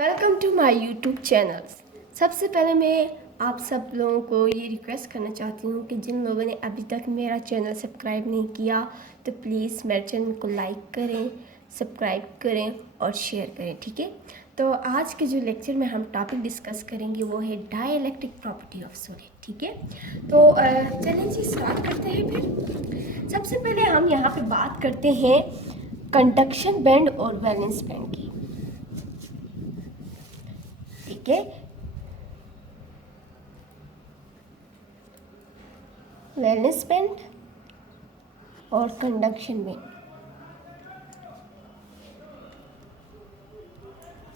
Welcome to my YouTube channels. सबसे पहले मैं आप सब लोगों को ये रिक्वेस्ट करना चाहती हूँ कि जिन लोगों ने अभी तक मेरा चैनल सब्सक्राइब नहीं किया तो प्लीज़ मेरे चैनल को लाइक करें, सब्सक्राइब करें और शेयर करें, ठीक है। तो आज के जो लेक्चर में हम टॉपिक डिस्कस करेंगे वो है डाइइलेक्ट्रिक प्रॉपर्टी ऑफ सॉलिड, ठीक है। तो चलिए जी स्टार्ट करते हैं। फिर सबसे पहले हम यहाँ पे बात करते हैं कंडक्शन बैंड और वैलेंस बैंड की, ठीक है। वैलेंस बैंड और कंडक्शन बैंड,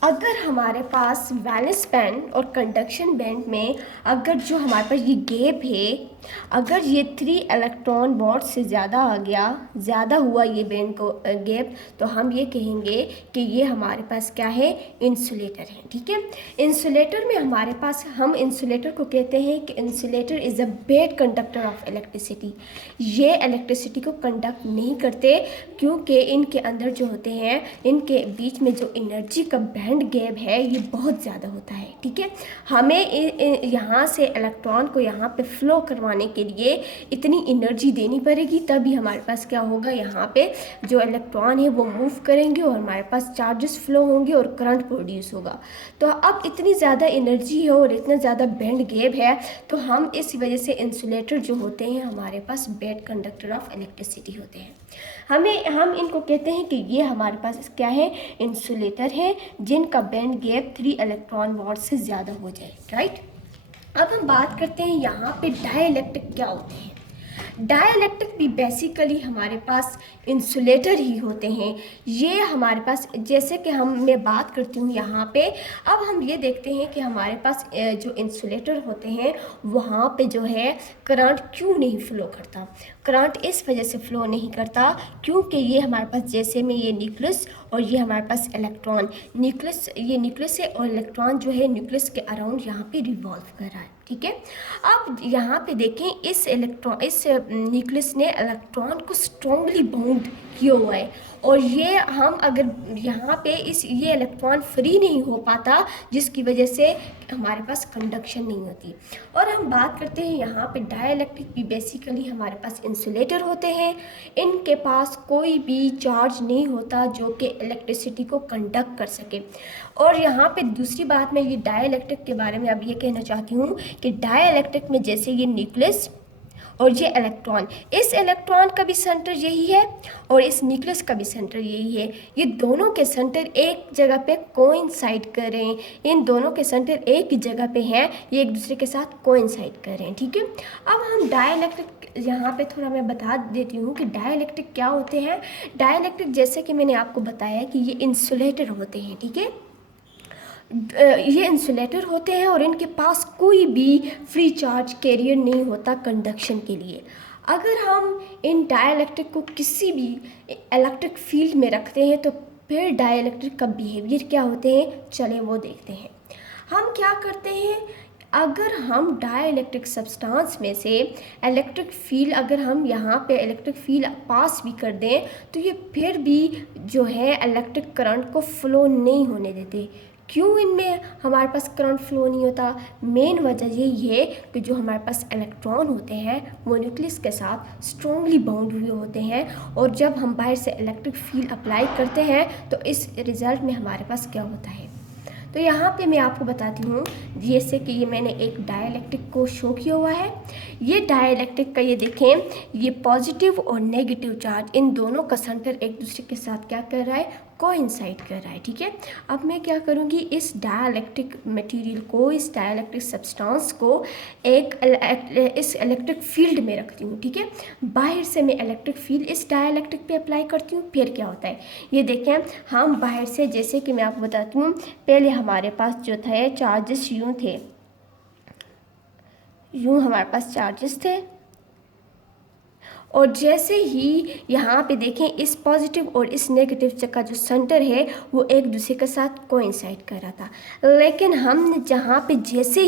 अगर हमारे पास वैलेंस बैंड और कंडक्शन बैंड में अगर जो हमारे पास ये गैप है, अगर ये 3 इलेक्ट्रॉन वोल्ट से ज़्यादा आ गया, ज़्यादा हुआ ये बैंड को गैप, तो हम ये कहेंगे कि ये हमारे पास क्या है, इंसुलेटर है, ठीक है। इंसुलेटर में हमारे पास, हम इंसुलेटर को कहते हैं कि insulator is a bad conductor of electricity. ये इलेक्ट्रिसिटी को कंडक्ट नहीं करते क्योंकि इनके अंदर जो होते हैं, इनके बीच में जो एनर्जी का बैंड गैप है ये बहुत ज़्यादा होता है, ठीक है। हमें यहाँ से इलेक्ट्रॉन को यहाँ पे फ्लो करवाने के लिए इतनी एनर्जी देनी पड़ेगी, तभी हमारे पास क्या होगा, यहाँ पे जो इलेक्ट्रॉन है वो मूव करेंगे और हमारे पास चार्जेस फ्लो होंगे और करंट प्रोड्यूस होगा। तो अब इतनी ज़्यादा एनर्जी है और इतना ज़्यादा बैंड गैप है, तो हम इस वजह से इंसुलेटर जो होते हैं हमारे पास बैड कंडक्टर ऑफ इलेक्ट्रिसिटी होते हैं। हम इनको कहते हैं कि ये हमारे पास क्या है, इंसुलेटर है जिनका बैंड गैप 3 इलेक्ट्रॉन वोल्ट से ज़्यादा हो जाए, राइट। अब हम बात करते हैं यहाँ पे डाइइलेक्ट्रिक क्या होते हैं। डाइइलेक्ट्रिक भी बेसिकली हमारे पास इंसुलेटर ही होते हैं। ये हमारे पास, जैसे कि मैं बात करती हूँ यहाँ पे, अब हम ये देखते हैं कि हमारे पास जो इंसुलेटर होते हैं वहाँ पे जो है करंट क्यों नहीं फ्लो करता। करंट इस वजह से फ्लो नहीं करता क्योंकि ये हमारे पास, जैसे में ये न्यूक्लियस और ये हमारे पास इलेक्ट्रॉन, ये न्यूक्लियस है और इलेक्ट्रॉन जो है न्यूक्लियस के अराउंड यहाँ पे रिवॉल्व कर रहा है, ठीक है। अब यहाँ पे देखें, इस न्यूक्लियस ने इलेक्ट्रॉन को स्ट्रॉन्गली बाउंड किया हुआ है और ये हम अगर यहाँ पे ये इलेक्ट्रॉन फ्री नहीं हो पाता, जिसकी वजह से हमारे पास कंडक्शन नहीं होती। और हम बात करते हैं यहाँ पे डाइइलेक्ट्रिक भी बेसिकली हमारे पास इंसुलेटर होते हैं। इनके पास कोई भी चार्ज नहीं होता जो कि इलेक्ट्रिसिटी को कंडक्ट कर सके। और यहाँ पे दूसरी बात, मैं ये डाइइलेक्ट्रिक के बारे में अब ये कहना चाहती हूँ कि डाइइलेक्ट्रिक में जैसे ये न्यूक्लियस और ये इलेक्ट्रॉन, इस इलेक्ट्रॉन का भी सेंटर यही है और इस न्यूक्लियस का भी सेंटर यही है। ये दोनों के सेंटर एक जगह पे कोइंसाइड कर रहे हैं, इन दोनों के सेंटर एक ही जगह पे हैं, ये एक दूसरे के साथ कोइंसाइड कर रहे हैं, ठीक है। अब हम डाइइलेक्ट्रिक यहाँ पे थोड़ा मैं बता देती हूँ कि डाइइलेक्ट्रिक क्या होते हैं। डाइइलेक्ट्रिक, जैसे कि मैंने आपको बताया कि ये इंसुलेटर होते हैं, ठीक है। ये इंसुलेटर होते हैं और इनके पास कोई भी फ्री चार्ज कैरियर नहीं होता कंडक्शन के लिए। अगर हम इन डाइइलेक्ट्रिक को किसी भी इलेक्ट्रिक फील्ड में रखते हैं तो फिर डाइइलेक्ट्रिक का बिहेवियर क्या होते हैं, चलें वो देखते हैं। हम क्या करते हैं, अगर हम डाइइलेक्ट्रिक सब्सटेंस में से इलेक्ट्रिक फील्ड, अगर हम यहाँ पे इलेक्ट्रिक फील्ड पास भी कर दें तो ये फिर भी जो है इलेक्ट्रिक करंट को फ्लो नहीं होने देते। क्यों इनमें हमारे पास करंट फ्लो नहीं होता? मेन वजह यही है कि जो हमारे पास इलेक्ट्रॉन होते हैं वो न्यूक्लियस के साथ स्ट्रॉन्गली बाउंड हुए होते हैं और जब हम बाहर से इलेक्ट्रिक फील्ड अप्लाई करते हैं तो इस रिज़ल्ट में हमारे पास क्या होता है। तो यहाँ पे मैं आपको बताती हूँ, जैसे कि ये मैंने एक डाइइलेक्ट्रिक को शो किया हुआ है। ये डाइइलेक्ट्रिक का, ये देखें, ये पॉजिटिव और नेगेटिव चार्ज, इन दोनों का सेंटर एक दूसरे के साथ क्या कर रहा है, कोइंसाइड कर रहा है, ठीक है। अब मैं क्या करूँगी, इस डाइइलेक्ट्रिक मटेरियल को, इस डाइइलेक्ट्रिक सब्सटेंस को इस इलेक्ट्रिक फील्ड में रखती हूँ, ठीक है। बाहर से मैं इलेक्ट्रिक फील्ड इस डाइइलेक्ट्रिक पे अप्लाई करती हूँ। फिर क्या होता है, ये देखें, हम बाहर से, जैसे कि मैं आपको बताती हूँ, पहले हमारे पास जो थे चार्जेस यूँ थे, यूँ हमारे पास चार्जेस थे और जैसे ही यहाँ पे देखें इस पॉजिटिव और इस नेगेटिव का जो सेंटर है वो एक दूसरे के साथ कोइंसाइड कर रहा था। लेकिन हमने जहाँ पे जैसे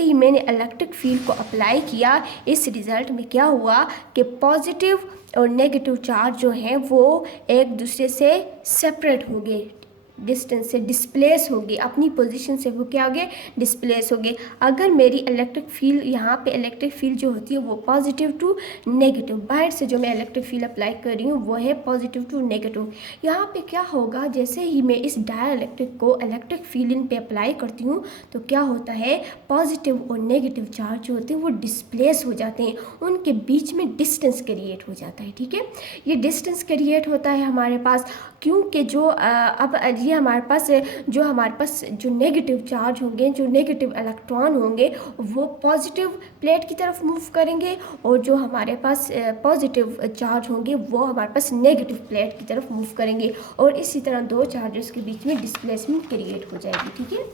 ही मैंने इलेक्ट्रिक फील्ड को अप्लाई किया, इस रिज़ल्ट में क्या हुआ कि पॉजिटिव और नेगेटिव चार्ज जो हैं वो एक दूसरे से सेपरेट हो गए, डिस्टेंस से डिस्प्लेस होगी, अपनी पोजीशन से वो क्या हो गए, डिस्प्लेस हो गए। अगर मेरी इलेक्ट्रिक फील्ड, यहाँ पे इलेक्ट्रिक फील्ड जो होती है वो पॉजिटिव टू नेगेटिव, बाहर से जो मैं इलेक्ट्रिक फील्ड अप्लाई कर रही हूँ वो है पॉजिटिव टू नेगेटिव। यहाँ पे क्या होगा, जैसे ही मैं इस डाइलेक्ट्रिक को इलेक्ट्रिक फील्ड इन पे अप्लाई करती हूँ तो क्या होता है, पॉजिटिव और नेगेटिव चार्ज जो होते हैं वो डिस्प्लेस हो जाते हैं, उनके बीच में डिस्टेंस क्रिएट हो जाता है। ठीक है, ये डिस्टेंस क्रिएट होता है हमारे पास, क्योंकि जो अब ये हमारे पास जो नेगेटिव चार्ज होंगे, जो नेगेटिव इलेक्ट्रॉन होंगे वो पॉजिटिव प्लेट की तरफ मूव करेंगे, और जो हमारे पास पॉजिटिव चार्ज होंगे वो हमारे पास नेगेटिव प्लेट की तरफ मूव करेंगे, और इसी तरह दो चार्जेस के बीच में डिस्प्लेसमेंट क्रिएट हो जाएगी। ठीक है,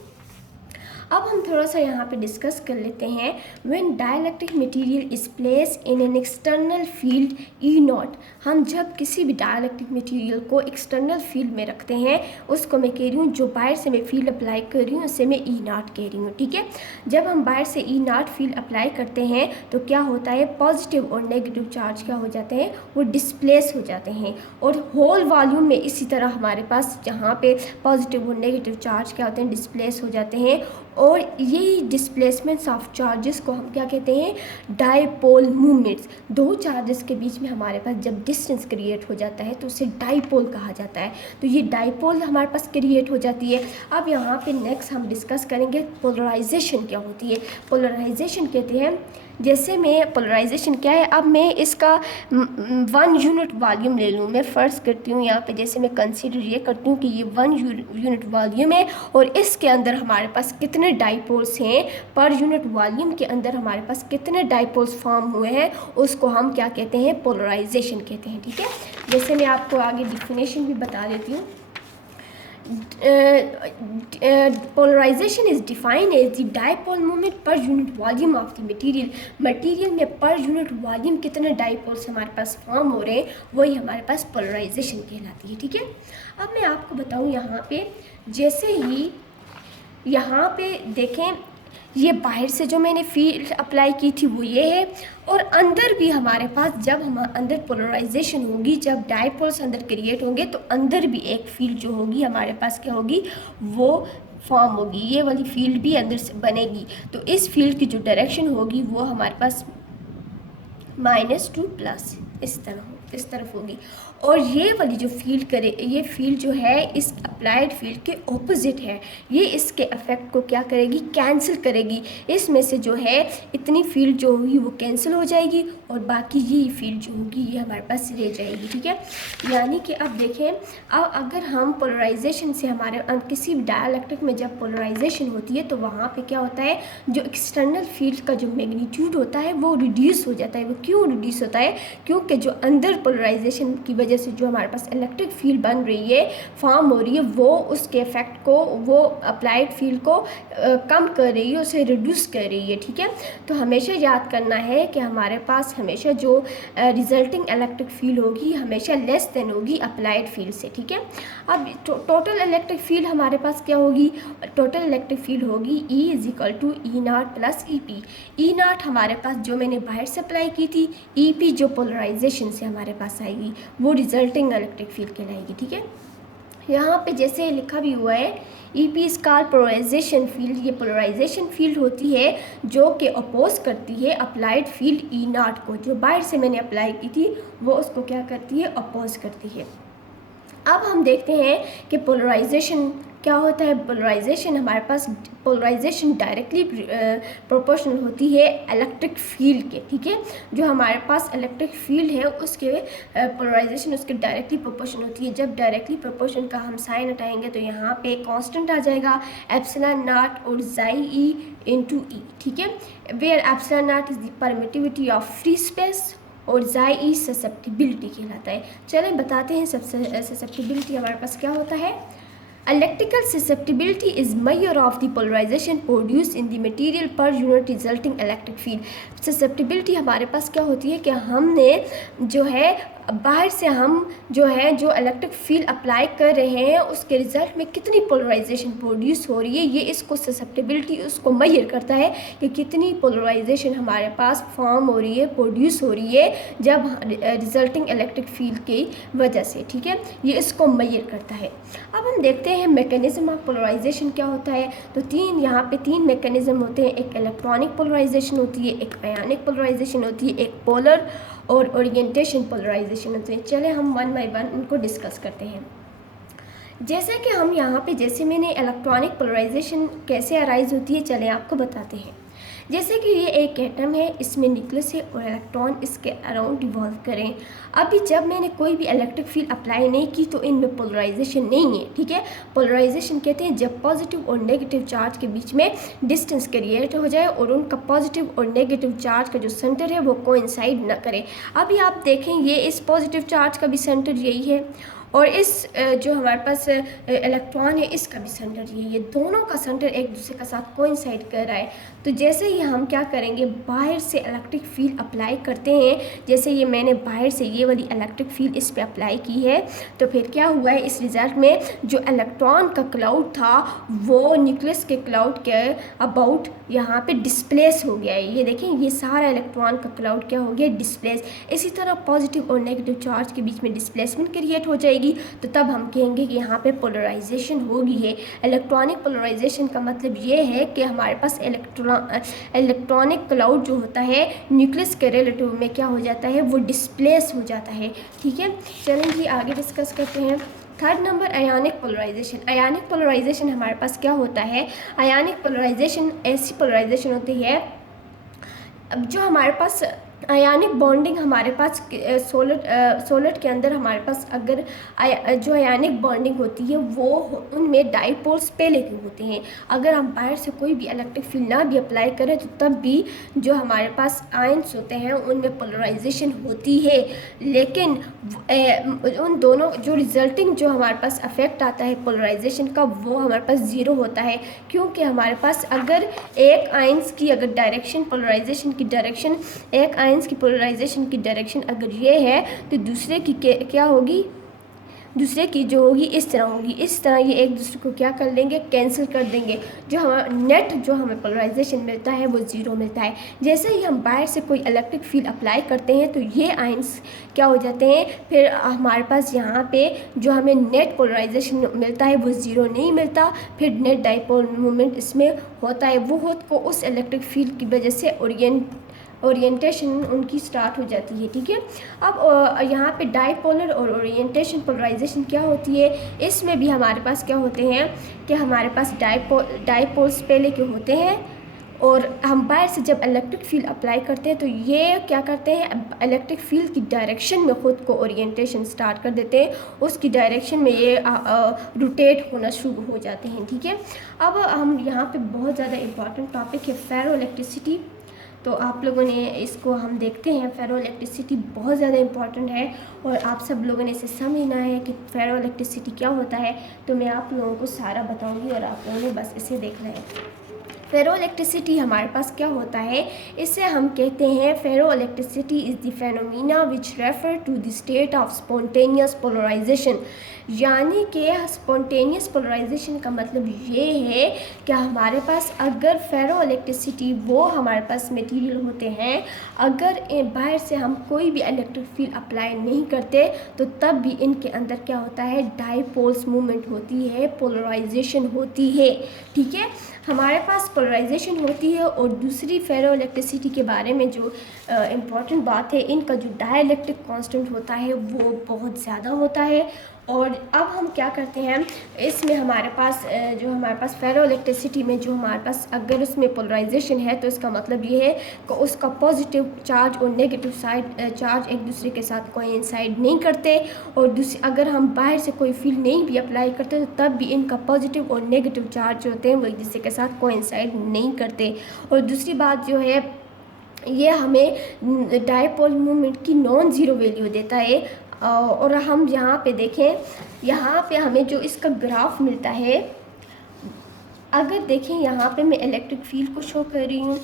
अब हम थोड़ा सा यहाँ पे डिस्कस कर लेते हैं। When dielectric material is place in an external field E not, हम जब किसी भी डाइलेक्ट्रिक मटेरियल को एक्सटर्नल फील्ड में रखते हैं, उसको मैं कह रही हूँ, जो बाहर से मैं फील्ड अप्लाई कर रही हूँ उसे मैं ई नॉट कह रही हूँ। ठीक है, जब हम बाहर से ई नॉट फील्ड अप्लाई करते हैं तो क्या होता है, पॉजिटिव और नेगेटिव चार्ज क्या हो जाते हैं, वो डिस्प्लेस हो जाते हैं, और होल वॉल्यूम में इसी तरह हमारे पास जहाँ पे पॉजिटिव और नेगेटिव चार्ज क्या होते हैं, डिस्प्लेस हो जाते हैं, और यही डिस्प्लेसमेंट्स ऑफ चार्जेस को हम क्या कहते हैं, डाइपोल मूवमेंट्स। दो चार्जेस के बीच में हमारे पास जब डिस्टेंस क्रिएट हो जाता है तो उसे डाइपोल कहा जाता है, तो ये डाइपोल हमारे पास क्रिएट हो जाती है। अब यहाँ पे नेक्स्ट हम डिस्कस करेंगे पोलराइजेशन क्या होती है। पोलराइजेशन कहते हैं, जैसे मैं पोलराइजेशन क्या है, अब मैं इसका 1 यूनिट वॉल्यूम ले लूँ, मैं फ़र्ज़ करती हूँ यहाँ पे, जैसे मैं कंसीडर ये करती हूँ कि ये 1 यूनिट वॉल्यूम है और इसके अंदर हमारे पास कितने डाइपोल्स हैं, पर यूनिट वॉल्यूम के अंदर हमारे पास कितने डाइपोल्स फॉर्म हुए हैं, उसको हम क्या कहते हैं, पोलराइजेशन कहते हैं। ठीक है, जैसे मैं आपको आगे डिफिनेशन भी बता देती हूँ। Polarization is defined as the dipole moment per unit volume of the material। Material में पर यूनिट वॉल्यूम कितने डाइपोल्स हमारे पास फॉर्म हो रहे हैं, वही हमारे पास पोलराइजेशन कहलाती है। ठीक है, अब मैं आपको बताऊं, यहाँ पे जैसे ही यहाँ पे देखें, ये बाहर से जो मैंने फील्ड अप्लाई की थी वो ये है, और अंदर भी हमारे पास जब हम अंदर पोलराइजेशन होगी, जब डाइपोल्स अंदर क्रिएट होंगे तो अंदर भी एक फील्ड जो होगी हमारे पास क्या होगी, वो फॉर्म होगी, ये वाली फील्ड भी अंदर से बनेगी। तो इस फील्ड की जो डायरेक्शन होगी वो हमारे पास -2 प्लस इस तरफ होगी, और ये वाली जो फील्ड करे, ये फील्ड जो है इस अप्लाइड फील्ड के ऑपोजिट है, ये इसके इफेक्ट को क्या करेगी, कैंसिल करेगी। इसमें से जो है इतनी फील्ड जो होगी वो कैंसिल हो जाएगी, और बाकी ये फील्ड जो होगी ये हमारे पास रह जाएगी। ठीक है, यानी कि अब देखें, अब अगर हम पोलराइजेशन से हमारे किसी भी डाइलेक्ट्रिक में जब पोलराइजेशन होती है तो वहाँ पे क्या होता है, जो एक्सटर्नल फील्ड का जो मैग्नीट्यूड होता है वो रिड्यूस हो जाता है। वो क्यों रिड्यूस होता है, क्योंकि जो अंदर पोलराइजेशन की वजह से जो हमारे पास इलेक्ट्रिक फील्ड बन रही है, फॉर्म हो रही है, वो उसके इफेक्ट को, वो अप्लाइड फील्ड को कम कर रही है, उसे रिड्यूस कर रही है। ठीक है, तो हमेशा याद करना है कि हमारे पास हमेशा जो रिजल्टिंग इलेक्ट्रिक फील्ड होगी हमेशा लेस देन होगी अप्लाइड फील्ड से। ठीक है, अब टोटल इलेक्ट्रिक फील्ड हमारे पास क्या होगी, टोटल इलेक्ट्रिक फील्ड होगी E = E0 + EP। E0 हमारे पास जो मैंने बाहर से अप्लाई की थी, EP जो पोलराइजेशन से हमारे पास आएगी वो रिजल्टिंग इलेक्ट्रिक फील्ड कहलाएगी। ठीक है, यहाँ पे जैसे लिखा भी हुआ है, EP is called polarization field. ये पोलराइजेशन फील्ड होती है जो कि अपोज करती है अप्लाइड फील्ड E0 को, जो बाहर से मैंने अप्लाई की थी वो उसको क्या करती है, अपोज करती है। अब हम देखते हैं कि पोलराइजेशन क्या होता है। पोलराइजेशन हमारे पास, पोलराइजेशन डायरेक्टली प्रोपोर्शनल होती है इलेक्ट्रिक फील्ड के। ठीक है, जो हमारे पास इलेक्ट्रिक फील्ड है उसके पोलराइजेशन उसके डायरेक्टली प्रोपोर्शनल होती है। जब डायरेक्टली प्रोपोर्शन का हम साइन हटाएंगे तो यहाँ पे कांस्टेंट आ जाएगा ε0 और xi × E। ठीक है, where ε0 is the permittivity of free space और xi ससेप्टिबिलिटी कहलाता है। चलें बताते हैं ससेप्टिबिलिटी हमारे पास क्या होता है। Electrical susceptibility is measure of the polarization produced in the material per unit resulting electric field। Susceptibility हमारे पास क्या होती है कि हमने जो है बाहर से हम जो है जो इलेक्ट्रिक फील्ड अप्लाई कर रहे हैं उसके रिजल्ट में कितनी पोलराइजेशन प्रोड्यूस हो रही है, ये इसको ससेप्टेबिलिटी उसको मेजर करता है कि कितनी पोलराइजेशन हमारे पास फॉर्म हो रही है, प्रोड्यूस हो रही है जब रिजल्टिंग इलेक्ट्रिक फील्ड की वजह से। ठीक है, ये इसको मेजर करता है। अब हम देखते हैं मैकेनिज्म ऑफ पोलराइजेशन क्या होता है। तो यहाँ पे तीन मैकेनिज्म होते हैं, एक इलेक्ट्रॉनिक पोलराइजेशन होती है, एक आयनिक पोलराइजेशन होती है, एक पोलर और ओरिएंटेशन पोलराइजेशन होती है। चले हम वन बाय वन उनको डिस्कस करते हैं। जैसे कि हम यहाँ पे जैसे मैंने इलेक्ट्रॉनिक पोलराइजेशन कैसे अराइज होती है चले आपको बताते हैं। जैसे कि ये एक एटम है, इसमें न्यूक्लियस है और इलेक्ट्रॉन इसके अराउंड रिवॉल्व करें। अभी जब मैंने कोई भी इलेक्ट्रिक फील्ड अप्लाई नहीं की तो इनमें पोलराइजेशन नहीं है। ठीक है, पोलराइजेशन कहते हैं जब पॉजिटिव और नेगेटिव चार्ज के बीच में डिस्टेंस क्रिएट हो जाए और उनका पॉजिटिव और नेगेटिव चार्ज का जो सेंटर है वो कोइंसाइड न करे। अभी आप देखें ये इस पॉजिटिव चार्ज का भी सेंटर यही है और इस जो हमारे पास इलेक्ट्रॉन है इसका भी सेंटर ये दोनों का सेंटर एक दूसरे के साथ कोइंसाइड कर रहा है। तो जैसे ही हम क्या करेंगे बाहर से इलेक्ट्रिक फील्ड अप्लाई करते हैं, जैसे ये मैंने बाहर से ये वाली इलेक्ट्रिक फील्ड इस पे अप्लाई की है तो फिर क्या हुआ है, इस रिजल्ट में जो इलेक्ट्रॉन का क्लाउड था वो न्यूक्लियस के क्लाउड के अबाउट यहाँ पे डिस्प्लेस हो गया है। ये देखें ये सारा इलेक्ट्रॉन का क्लाउड क्या हो गया, डिस्प्लेस। इसी तरह पॉजिटिव और नेगेटिव चार्ज के बीच में डिस्प्लेसमेंट क्रिएट हो जाएगी तो तब हम कहेंगे कि यहाँ पे पोलराइजेशन होगी है। इलेक्ट्रॉनिक पोलराइजेशन का मतलब ये है कि हमारे पास इलेक्ट्रॉनिक क्लाउड जो होता है न्यूक्लियस के रिलेटिव में क्या हो जाता है, वो डिस्प्लेस हो जाता है। ठीक है, चलें जी आगे डिस्कस करते हैं। थर्ड नंबर आयनिक पोलराइजेशन। आयनिक पोलराइजेशन हमारे पास क्या होता है, आयनिक पोलराइजेशन ऐसी पोलराइजेशन होती है अब जो हमारे पास आयनिक बॉन्डिंग हमारे पास सोलर के अंदर हमारे पास अगर जो आयनिक बॉन्डिंग होती है वो उनमें डाइपोल्स पहले के होते हैं। अगर हम बाहर से कोई भी इलेक्ट्रिक फील्ड ना भी अप्लाई करें तो तब भी जो हमारे पास आयन्स होते हैं उनमें पोलराइजेशन होती है, लेकिन उन दोनों जो रिजल्टिंग जो हमारे पास अफेक्ट आता है पोलराइजेशन का वो हमारे पास ज़ीरो होता है, क्योंकि हमारे पास अगर एक आयन्स की अगर डायरेक्शन पोलराइजेशन की डायरेक्शन एक आयन्स की पोलराइजेशन की डायरेक्शन अगर ये है तो दूसरे की क्या होगी, दूसरे की जो होगी इस तरह होगी। इस तरह ये एक दूसरे को क्या कर लेंगे, कैंसिल कर देंगे। जो हमारा नेट जो हमें पोलराइजेशन मिलता है वो ज़ीरो मिलता है। जैसे ही हम बाहर से कोई इलेक्ट्रिक फील्ड अप्लाई करते हैं तो ये आयन्स क्या हो जाते हैं, फिर हमारे पास यहाँ पे जो हमें नेट पोलराइजेशन मिलता है वो ज़ीरो नहीं मिलता, फिर नेट डाइपोल मोमेंट इसमें होता है, वो खुद को उस इलेक्ट्रिक फील्ड की वजह से ओरिएंटेशन उनकी स्टार्ट हो जाती है। ठीक है, अब यहाँ पे डाइपोलर और ओरिएंटेशन पोलराइजेशन क्या होती है, इसमें भी हमारे पास क्या होते हैं कि हमारे पास डाइपोल्स पहले के होते हैं और हम बाहर से जब इलेक्ट्रिक फील्ड अप्लाई करते हैं तो ये क्या करते हैं, इलेक्ट्रिक फील्ड की डायरेक्शन में ख़ुद को ओरिएंटेशन स्टार्ट कर देते हैं, उसकी डायरेक्शन में ये रोटेट होना शुरू हो जाते हैं। ठीक है, अब हम यहाँ पे बहुत ज़्यादा इम्पॉर्टेंट टॉपिक है फेरो इलेक्ट्रिसिटी। तो आप लोगों ने इसको हम देखते हैं, फेरो इलेक्ट्रिसिटी बहुत ज़्यादा इम्पॉर्टेंट है और आप सब लोगों ने इसे समझना है कि फेरो इलेक्ट्रिसिटी क्या होता है। तो मैं आप लोगों को सारा बताऊंगी और आप लोगों ने बस इसे देखना है। फेरो इलेक्ट्रिसिटी हमारे पास क्या होता है, इसे हम कहते हैं ferroelectricity is the phenomena which refer to the state of spontaneous polarisation. यानी कि स्पॉन्टेनियस पोलराइजेशन का मतलब ये है कि हमारे पास अगर फेरो इलेक्ट्रिसिटी वो हमारे पास मटेरियल होते हैं, अगर बाहर से हम कोई भी इलेक्ट्रिक फील्ड अप्लाई नहीं करते तो तब भी इनके अंदर क्या होता है, डाइपोल्स मूवमेंट होती है, पोलराइजेशन होती है। ठीक है, हमारे पास पोलराइजेशन होती है। और दूसरी फेरो इलेक्ट्रिसिटी के बारे में जो इम्पॉर्टेंट बात है, इनका जो डाइलेक्ट्रिक कांस्टेंट होता है वो बहुत ज़्यादा होता है। और अब हम क्या करते हैं, इसमें हमारे पास जो हमारे पास फेरो इलेक्ट्रिसिटी में जो हमारे पास अगर उसमें पोलराइजेशन है तो इसका मतलब ये है कि उसका पॉजिटिव चार्ज और नेगेटिव साइड चार्ज एक दूसरे के साथ कोइंसाइड नहीं करते। और अगर हम बाहर से कोई फील्ड नहीं भी अप्लाई करते तो तब भी इनका पॉजिटिव और नेगेटिव चार्ज जो होते हैं वो एक दूसरे के साथ कोइंसाइड नहीं करते। और दूसरी बात जो है, ये हमें डाइपोल मूवमेंट की नॉन ज़ीरो वैल्यू देता है। और हम यहाँ पे देखें, यहाँ पे हमें जो इसका ग्राफ मिलता है, अगर देखें यहाँ पे मैं इलेक्ट्रिक फील्ड को शो कर रही हूँ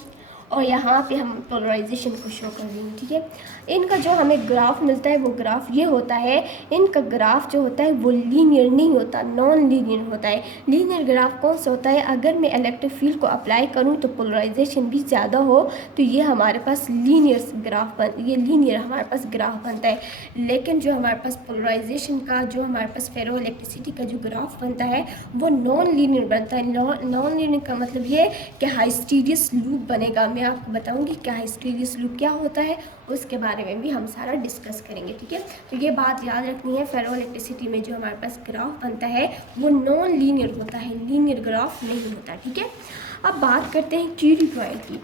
और यहाँ पे हम पोलराइजेशन को शो कर रही हूँ, ठीक है। इनका जो हमें ग्राफ मिलता है वो ग्राफ ये होता है, इनका ग्राफ जो होता है वो लीनियर नहीं होता, नॉन लीनियर होता है। लीनियर ग्राफ कौन सा होता है, अगर मैं इलेक्ट्रिक फील्ड को अप्लाई करूँ तो पोलराइजेशन भी ज़्यादा हो तो ये हमारे पास लीनियर ग्राफ ये लीनियर हमारे पास ग्राफ बनता है। लेकिन जो हमारे पास पोलराइजेशन का, जो हमारे पास फेरो इलेक्ट्रिसिटी का जो ग्राफ बनता है वो नॉन लीनियर बनता है। नॉन लीनियर का मतलब ये कि हाइस्टीरियस लूप बनेगा। मैं आपको बताऊंगी कि हाइस्टीरियस लूप क्या होता है, उसके बारे में भी हम सारा डिस्कस करेंगे, ठीक है। तो ये बात याद रखनी है, फेरो इलेक्ट्रिसिटी में जो हमारे पास ग्राफ बनता है वो नॉन लीनियर होता है, लीनियर ग्राफ नहीं होता, ठीक है। अब बात करते हैं क्यूरी पॉइंट की।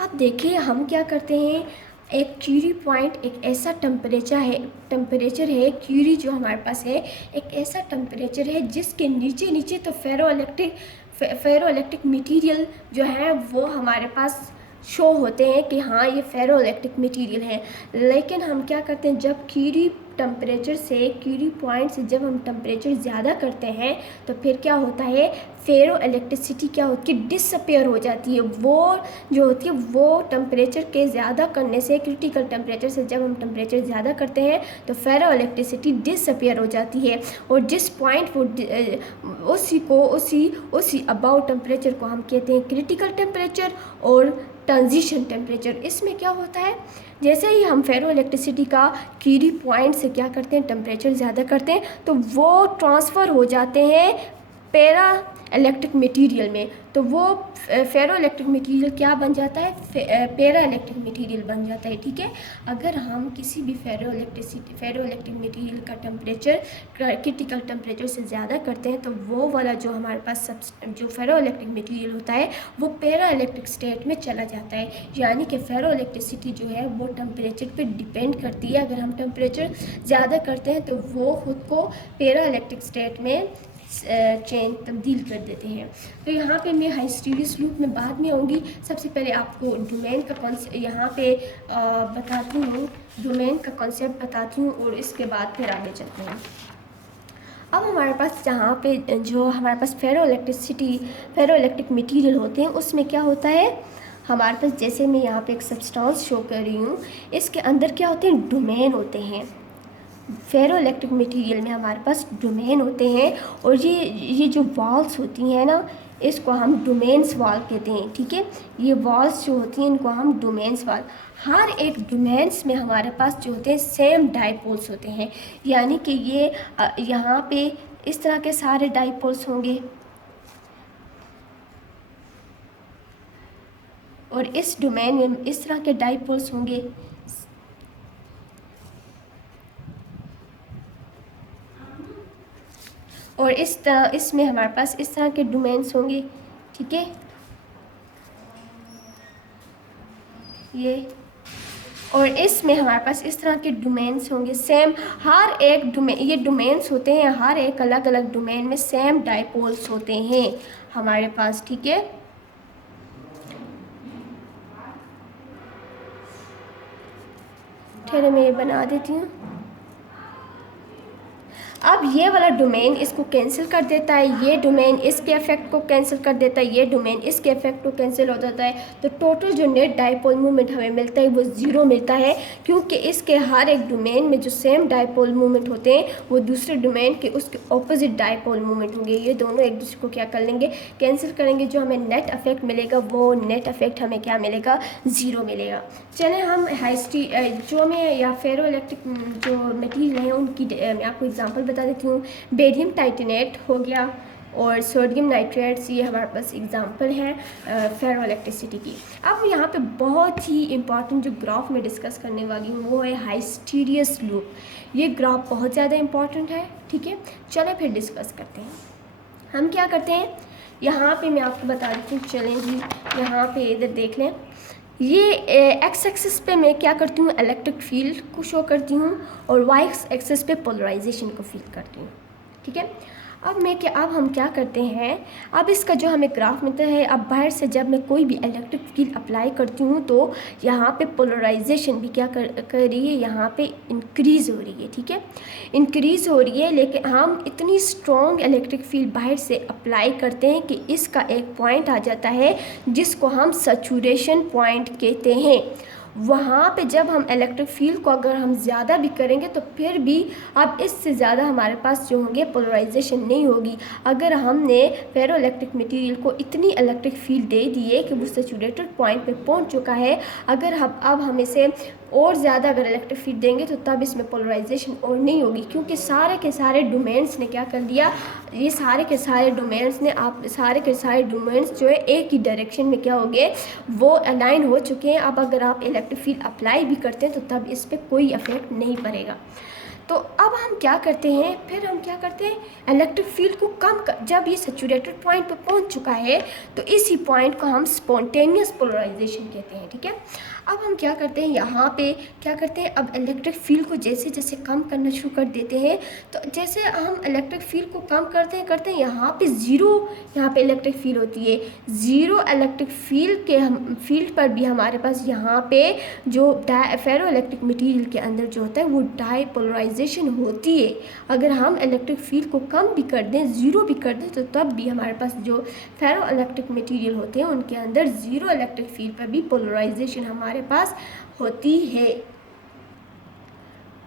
आप देखिए हम क्या करते हैं, एक क्यूरी पॉइंट एक ऐसा टेम्परेचर है क्यूरी जो हमारे पास है एक ऐसा टेम्परेचर है जिसके नीचे तो फेरो इलेक्ट्रिक मटेरियल जो है वो हमारे पास शो होते हैं कि हाँ ये फेरो इलेक्ट्रिक मटेरियल है। लेकिन हम क्या करते हैं, जब क्यूरी टेम्परेचर से, क्यूरी पॉइंट से जब हम टेम्परेचर ज़्यादा करते हैं तो फिर क्या होता है, फेरो इलेक्ट्रिसिटी क्या होती है, डिसअपेयर हो जाती है। वो जो होती है वो टेम्परेचर के ज़्यादा करने से, क्रिटिकल टेम्परेचर से जब हम टेम्परेचर ज़्यादा करते हैं तो फेरो इलेक्ट्रिसिटी डिसअपेयर हो जाती है। और जिस पॉइंट वो उसी अबाउट टेम्परेचर को हम कहते हैं क्रिटिकल टेम्परेचर और ट्रांजिशन टेम्परेचर। इसमें क्या होता है, जैसे ही हम फेरो इलेक्ट्रिसिटी का क्यूरी पॉइंट से क्या करते हैं, टेम्परेचर ज़्यादा करते हैं तो वो ट्रांसफ़र हो जाते हैं पैरा इलेक्ट्रिक मटेरियल में। तो वो फेरो इलेक्ट्रिक मटेरियल क्या बन जाता है, पैरा इलेक्ट्रिक मटेरियल बन जाता है, ठीक है। अगर हम किसी भी फेरो इलेक्ट्रिक मटेरियल का टेम्परेचर क्रिटिकल टेम्परेचर से ज़्यादा करते हैं तो वो वाला जो हमारे पास जो फेरो इलेक्ट्रिक मटेरियल होता है वो पैरा इलेक्ट्रिक स्टेट में चला जाता है। यानी कि फेरो इलेक्ट्रिसिटी जो है वो टेम्परेचर पे डिपेंड करती है। अगर हम टेम्परेचर ज़्यादा करते हैं तो वो खुद को पैरा इलेक्ट्रिक स्टेट में तब्दील कर देते हैं। तो यहाँ पे मैं हाइस्टीरियस लूप में बाद में आऊँगी। सबसे पहले आपको डोमेन का कॉन्सेप्ट यहाँ पे बताती हूँ, डोमेन का कॉन्सेप्ट बताती हूँ और इसके बाद फिर आगे चलते हैं। अब हमारे पास जहाँ पे जो हमारे पास फेरो इलेक्ट्रिक मटेरियल होते हैं उसमें क्या होता है, हमारे पास जैसे मैं यहाँ पे एक सब्सटेंस शो कर रही हूँ, इसके अंदर क्या होते हैं, डोमेन होते हैं। फेरो इलेक्ट्रिक मटेरियल में हमारे पास डोमेन होते हैं और ये जो वॉल्स होती हैं ना, इसको हम डोमेन्स वॉल कहते हैं, ठीक है। ये वॉल्स जो होती हैं इनको हम डोमेन्स वॉल। हर एक डोमेन्स में हमारे पास जो होते हैं सेम डाइपोल्स होते हैं। यानी कि ये यहाँ पे इस तरह के सारे डाइपोल्स होंगे और इस डोमेन में इस तरह के डाइपोल्स होंगे। और इसमें हमारे पास इस तरह के डोमेन्स होंगे, ठीक है। ये और इसमें हमारे पास इस तरह के डोमेन्स होंगे सेम। हर एक डोमेन, ये डोमेन्स होते हैं, हर एक अलग अलग डोमेन में सेम डाइपोल्स होते हैं हमारे पास, ठीक है। ठहरे मैं ये बना देती हूँ। अब ये वाला डोमेन इसको कैंसिल कर देता है, ये डोमेन इसके इफेक्ट को कैंसिल कर देता है, ये डोमेन इसके इफेक्ट को कैंसिल हो जाता है। तो टोटल जो नेट डाइपोल मूवमेंट हमें मिलता है वो ज़ीरो मिलता है, क्योंकि इसके हर एक डोमेन में जो सेम डाइपोल मूवमेंट होते हैं वो दूसरे डोमेन के उसके ऑपोजिट डाइपोल मूवमेंट होंगे। ये दोनों एक दूसरे को क्या कर लेंगे, कैंसिल करेंगे। जो हमें नेट इफेक्ट मिलेगा वो नेट इफेक्ट हमें क्या मिलेगा, ज़ीरो मिलेगा। चलें हम जो में या फेरो इलेक्ट्रिक जो मटीरियल है उनकी मैं आपको एग्जांपल बता देती हूँ। बेरियम टाइटेनेट हो गया और सोडियम नाइट्रेट्स, ये हमारे पास एग्जांपल है फेरो इलेक्ट्रिसिटी की। अब यहाँ पे बहुत ही इंपॉर्टेंट जो ग्राफ में डिस्कस करने वाली हूँ वो है हाइस्टीरियस लूप। ये ग्राफ बहुत ज़्यादा इंपॉर्टेंट है, ठीक है। चलें फिर डिस्कस करते हैं। हम क्या करते हैं, यहाँ पे मैं आपको बता देती हूँ। चलें जी, यहाँ पे इधर देख लें। ये एक्स एक्सिस पे मैं क्या करती हूँ, इलेक्ट्रिक फील्ड को शो करती हूँ और वाई एक्सिस पे पोलराइजेशन को फील करती हूँ, ठीक है। अब हम क्या करते हैं, अब इसका जो हमें ग्राफ मिलता है, अब बाहर से जब मैं कोई भी इलेक्ट्रिक फील्ड अप्लाई करती हूँ तो यहाँ पे पोलराइजेशन भी क्या कर रही है, यहाँ पे इंक्रीज़ हो रही है, ठीक है, इंक्रीज़ हो रही है। लेकिन हम इतनी स्ट्रॉन्ग इलेक्ट्रिक फील्ड बाहर से अप्लाई करते हैं कि इसका एक पॉइंट आ जाता है जिसको हम सैचुरेशन पॉइंट कहते हैं। वहाँ पे जब हम इलेक्ट्रिक फील्ड को अगर हम ज़्यादा भी करेंगे तो फिर भी अब इससे ज़्यादा हमारे पास जो होंगे पोलराइजेशन नहीं होगी। अगर हमने फेरो इलेक्ट्रिक मटेरियल को इतनी इलेक्ट्रिक फील्ड दे दी है कि वो सैचुरेटेड पॉइंट पे पहुँच चुका है, अगर हम इसे और ज़्यादा अगर इलेक्ट्रिक फील्ड देंगे तो तब इसमें पोलराइजेशन और नहीं होगी, क्योंकि सारे के सारे डोमेन्स ने क्या कर दिया, ये सारे के सारे डोमेन्स ने सारे के सारे डोमेन्स जो है एक ही डायरेक्शन में क्या हो गए, वो अलाइन हो चुके हैं। अब अगर आप इलेक्ट्रिक फील्ड अप्लाई भी करते हैं तो तब इस पर कोई इफेक्ट नहीं पड़ेगा। तो अब हम क्या करते हैं, फिर हम क्या करते हैं, इलेक्ट्रिक फील्ड को जब ये सैचुरेटेड पॉइंट पर पहुंच चुका है तो इसी पॉइंट को हम स्पॉन्टेनियस पोलराइजेशन कहते हैं, ठीक है। अब हम क्या करते हैं, यहाँ पे क्या करते हैं, अब इलेक्ट्रिक फील्ड को जैसे जैसे कम करना शुरू कर देते हैं, तो जैसे हम इलेक्ट्रिक फील्ड को कम करते हैं यहाँ पे ज़ीरो, यहाँ पे इलेक्ट्रिक फील्ड होती है, ज़ीरो इलेक्ट्रिक फील्ड पर भी हमारे पास यहाँ पे जो फेरो इलेक्ट्रिक मटेरियल के अंदर जो होता है वो डाईपोलराइजेशन होती है। अगर हम इलेक्ट्रिक फील्ड को कम भी कर दें, ज़ीरो भी कर दें, तो तब भी हमारे पास जो फेरो इलेक्ट्रिक मटेरियल होते हैं उनके अंदर ज़ीरो इलेक्ट्रिक फील्ड पर भी पोलराइजेशन हमारे पास होती है।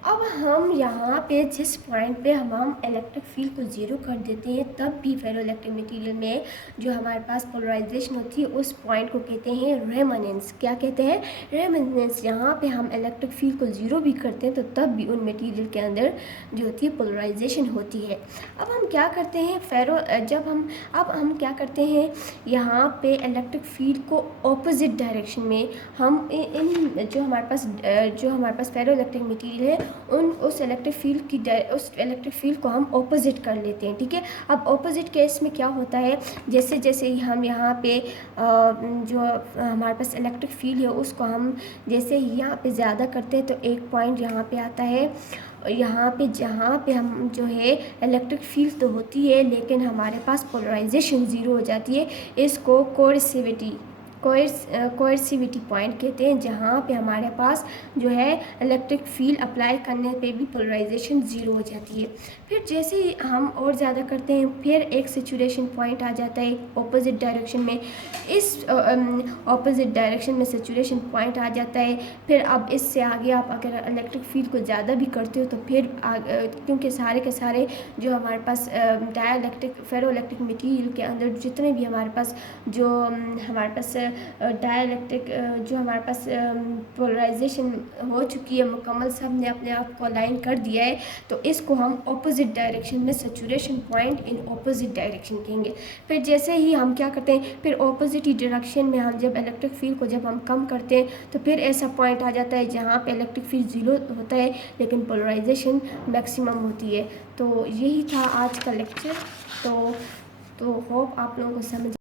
अब हम यहाँ पे जिस पॉइंट पे हम इलेक्ट्रिक फील्ड को ज़ीरो कर देते हैं तब भी फेरो इलेक्ट्रिक मटेरियल में जो हमारे पास पोलराइजेशन होती है उस पॉइंट को कहते हैं रेमनेंस। क्या कहते हैं, रेमनेंस। यहाँ पे हम इलेक्ट्रिक फील्ड को ज़ीरो भी करते हैं तो तब भी उन मटेरियल के अंदर जो होती है पोलराइजेशन होती है। अब हम क्या करते हैं, अब हम क्या करते हैं, यहाँ पे इलेक्ट्रिक फील्ड को ऑपोजिट डायरेक्शन में हम इन जो हमारे पास फेरो इलेक्ट्रिक मटेरियल है उस इलेक्ट्रिक फील्ड को हम ऑपोजिट कर लेते हैं, ठीक है। अब ऑपोजिट केस में क्या होता है, जैसे जैसे ही हम यहाँ पे जो हमारे पास इलेक्ट्रिक फील्ड है उसको हम जैसे ही यहाँ पे ज़्यादा करते हैं तो एक पॉइंट यहाँ पे आता है, यहाँ पे जहाँ पे हम जो है इलेक्ट्रिक फील्ड तो होती है लेकिन हमारे पास पोलराइजेशन ज़ीरो हो जाती है। इसको कोएर्सिविटी पॉइंट कहते हैं, जहाँ पे हमारे पास जो है इलेक्ट्रिक फील्ड अप्लाई करने पे भी पोलराइजेशन ज़ीरो हो जाती है। फिर जैसे ही हम और ज़्यादा करते हैं फिर एक सैचुरेशन पॉइंट आ जाता है ऑपोजिट डायरेक्शन में। इस ऑपोजिट डायरेक्शन में सैचुरेशन पॉइंट आ जाता है। फिर अब इससे आगे आप अगर इलेक्ट्रिक फील्ड को ज़्यादा भी करते हो तो फिर क्योंकि सारे के सारे जो हमारे पास फेरो इलेक्ट्रिक मटेरियल के अंदर जितने भी हमारे पास डाइलेक्ट्रिक जो हमारे पास पोलराइजेशन हो चुकी है मुकम्मल, सब ने अपने आप को अलाइन कर दिया है, तो इसको हम ऑपोजिट डायरेक्शन में saturation point in opposite direction कहेंगे। फिर जैसे ही हम क्या करते हैं, फिर ऑपोजिट डायरेक्शन में हम जब इलेक्ट्रिक फील्ड को जब हम कम करते हैं तो फिर ऐसा पॉइंट आ जाता है जहाँ पे इलेक्ट्रिक फील्ड ज़ीरो होता है लेकिन पोलराइजेशन मैक्सिमम होती है। तो यही था आज का लेक्चर। तो होप आप लोगों को समझ